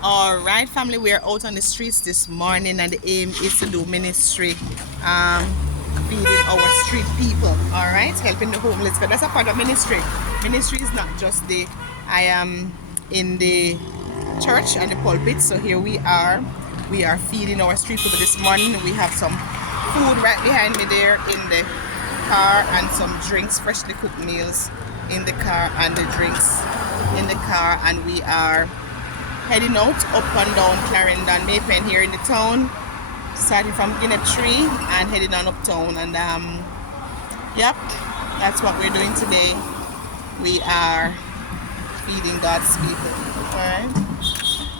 All right, family, we are out on the streets this morning, and the aim is to do ministry, um, feeding our street people. All right, helping the homeless, but that's a part of ministry. Ministry is not just the I am in the church and the pulpit. So here we are. We are feeding our street people this morning. We have some food right behind me there in the car, and some drinks, freshly cooked meals in the car, and the drinks in the car, and we are heading out up and down Clarendon, Maypen here in the town, starting from Guinea Tree and heading on uptown. And yep, that's what we're doing today. We are feeding God's people. Alright?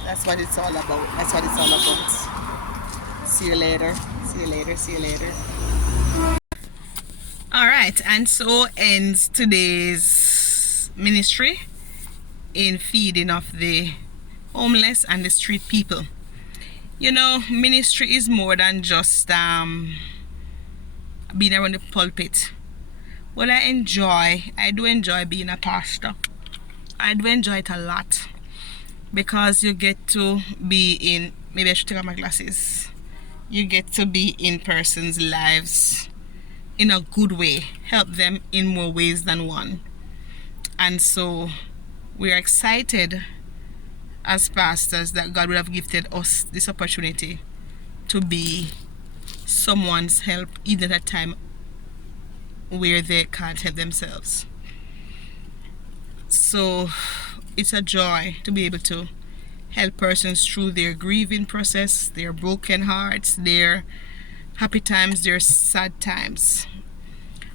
That's what it's all about. That's what it's all about. See you later. See you later. See you later. Alright, and so ends today's ministry in feeding of the homeless and the street people. You know, ministry is more than just being around the pulpit. Well, I do enjoy being a pastor. I do enjoy it a lot, because you get to be in, maybe I should take off my glasses, you get to be in person's lives in a good way, help them in more ways than one. And so we're excited as pastors that God would have gifted us this opportunity to be someone's help, even at a time where they can't help themselves. So it's a joy to be able to help persons through their grieving process, their broken hearts, their happy times, their sad times.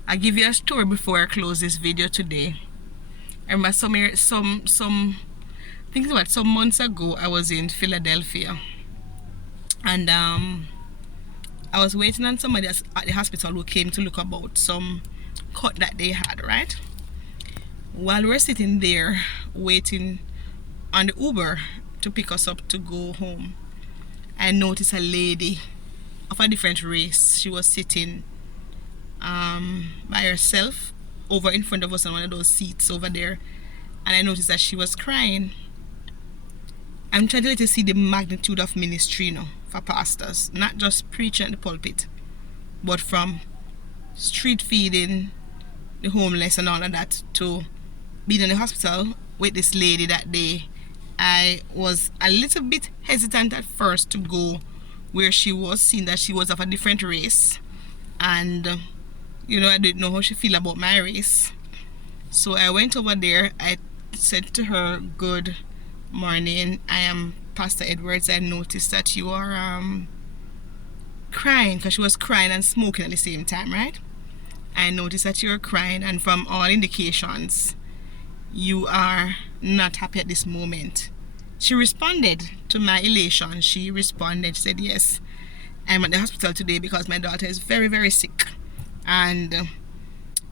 I'll give you a story before I close this video today. I remember some months ago, I was in Philadelphia, and I was waiting on somebody at the hospital who came to look about some cut that they had, right? While we were sitting there waiting on the Uber to pick us up to go home, I noticed a lady of a different race. She was sitting by herself over in front of us on one of those seats over there, and I noticed that she was crying. I'm trying to let you see the magnitude of ministry, you know, for pastors, not just preaching at the pulpit, but from street feeding the homeless and all of that to being in the hospital with this lady that day. I was a little bit hesitant at first to go where she was, seeing that she was of a different race, and you know, I didn't know how she feel about my race. So I went over there. I said to her, "Good morning, I am Pastor Edwards. I noticed that you are crying," because she was crying and smoking at the same time, right? I noticed that you're crying, and from all indications you are not happy at this moment. She responded to my elation. She responded, said, "Yes, I'm at the hospital today because my daughter is very, very sick, and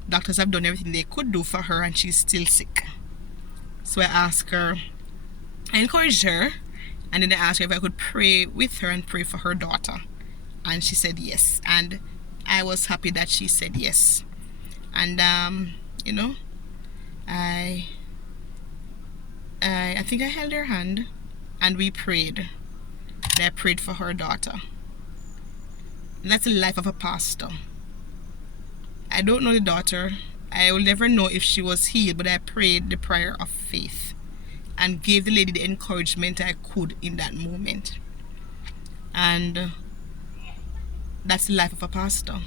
doctors have done everything they could do for her, and she's still sick." So I asked her, I encouraged her, and then I asked her if I could pray with her and pray for her daughter, and she said yes. And I was happy that she said yes. And you know, I think I held her hand and we prayed. And I prayed for her daughter. That's the life of a pastor. I don't know the daughter. I will never know if she was healed, but I prayed the prayer of faith and gave the lady the encouragement I could in that moment. And that's the life of a pastor.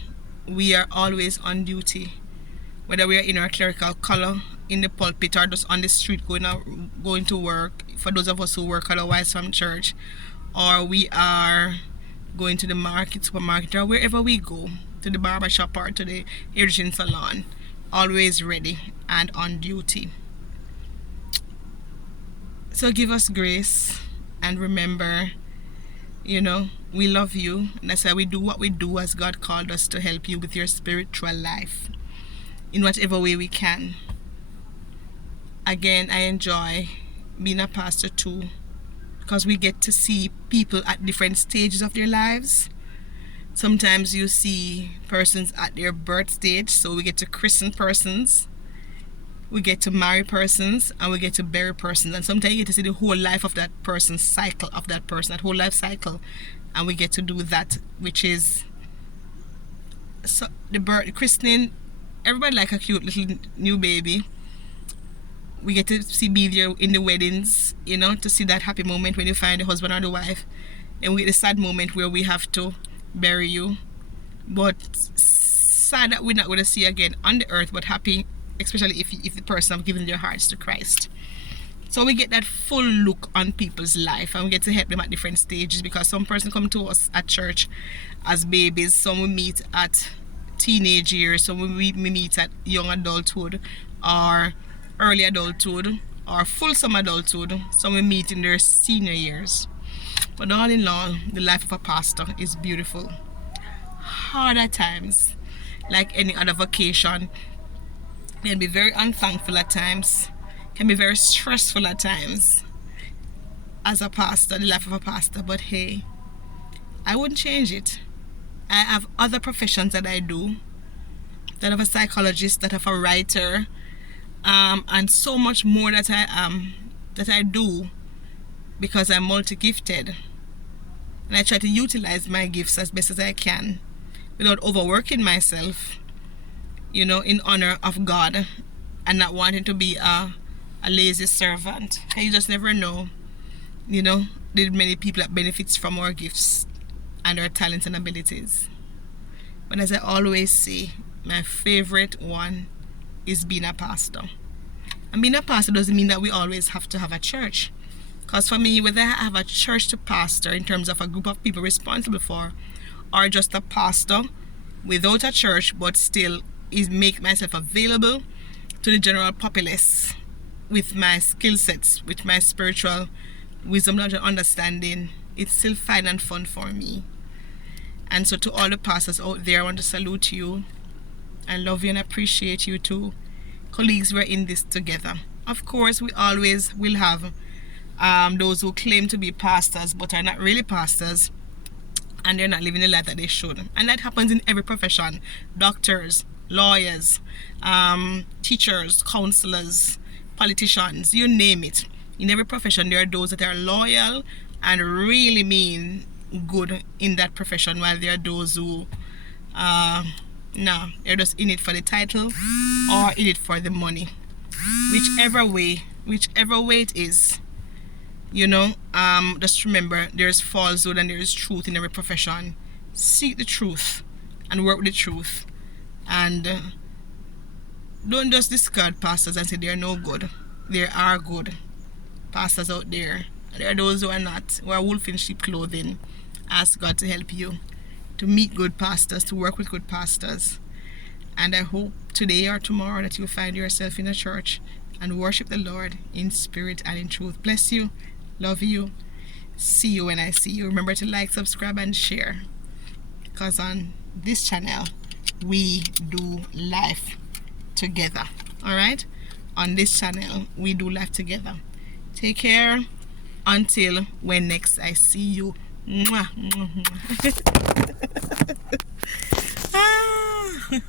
We are always on duty, whether we are in our clerical color, in the pulpit, or just on the street going to work, for those of us who work otherwise from church, or we are going to the market, supermarket, or wherever we go, to the barber shop or to the hairdressing salon, always ready and on duty. So give us grace, and remember, you know, we love you, and that's why we do what we do, as God called us to help you with your spiritual life in whatever way we can. Again, I enjoy being a pastor too, because we get to see people at different stages of their lives. Sometimes you see persons at their birth stage, so we get to christen persons We get to marry persons and we get to bury persons, and sometimes you get to see the whole life of that person's cycle, of that person, that whole life cycle, and we get to do that, which is so the birth, christening. Everybody like a cute little new baby. We get to be there in the weddings, you know, to see that happy moment when you find the husband or the wife, and we get the sad moment where we have to bury you. But sad that we're not going to see again on the earth, but happy, especially if the person have given their hearts to Christ. So we get that full look on people's life, and we get to help them at different stages, because some person come to us at church as babies, some we meet at teenage years, some we meet at young adulthood or early adulthood or fulsome adulthood, some we meet in their senior years. But all in all, the life of a pastor is beautiful. Hard at times, like any other vocation. Can be very unthankful at times, can be very stressful at times as a pastor, the life of a pastor. But hey, I wouldn't change it. I have other professions that I do, that of a psychologist, that of a writer, and so much more that I do, because I'm multi-gifted, and I try to utilize my gifts as best as I can without overworking myself, you know, in honor of God, and not wanting to be a lazy servant. And you just never know, you know, there are many people that benefits from our gifts and our talents and abilities. But as I always say, my favorite one is being a pastor. And being a pastor doesn't mean that we always have to have a church. Because for me, whether I have a church to pastor in terms of a group of people responsible for, or just a pastor without a church but still is make myself available to the general populace with my skill sets, with my spiritual wisdom, knowledge and understanding, it's still fine and fun for me. And so to all the pastors out there, I want to salute you. I love you and appreciate you too. Colleagues, we're in this together. Of course, we always will have those who claim to be pastors but are not really pastors, and they're not living the life that they should. And that happens in every profession. Doctors, lawyers, teachers, counselors, politicians, you name it. In every profession, there are those that are loyal and really mean good in that profession, while there are those who no, they're just in it for the title or in it for the money. Whichever way it is, you know, just remember, there's falsehood and there's truth in every profession. Seek the truth and work with the truth, and don't just discard pastors and say they're no good. There are good pastors out there. There are those who are not, who are wolf in sheep clothing. Ask God to help you to meet good pastors, to work with good pastors. And I hope today or tomorrow that you find yourself in a church and worship the Lord in spirit and in truth. Bless you. Love you. See you when I see you. Remember to like, subscribe, and share, because on this channel we do life together. Alright? On this channel we do life together. Take care until when next I see you. Mwah, mwah, mwah.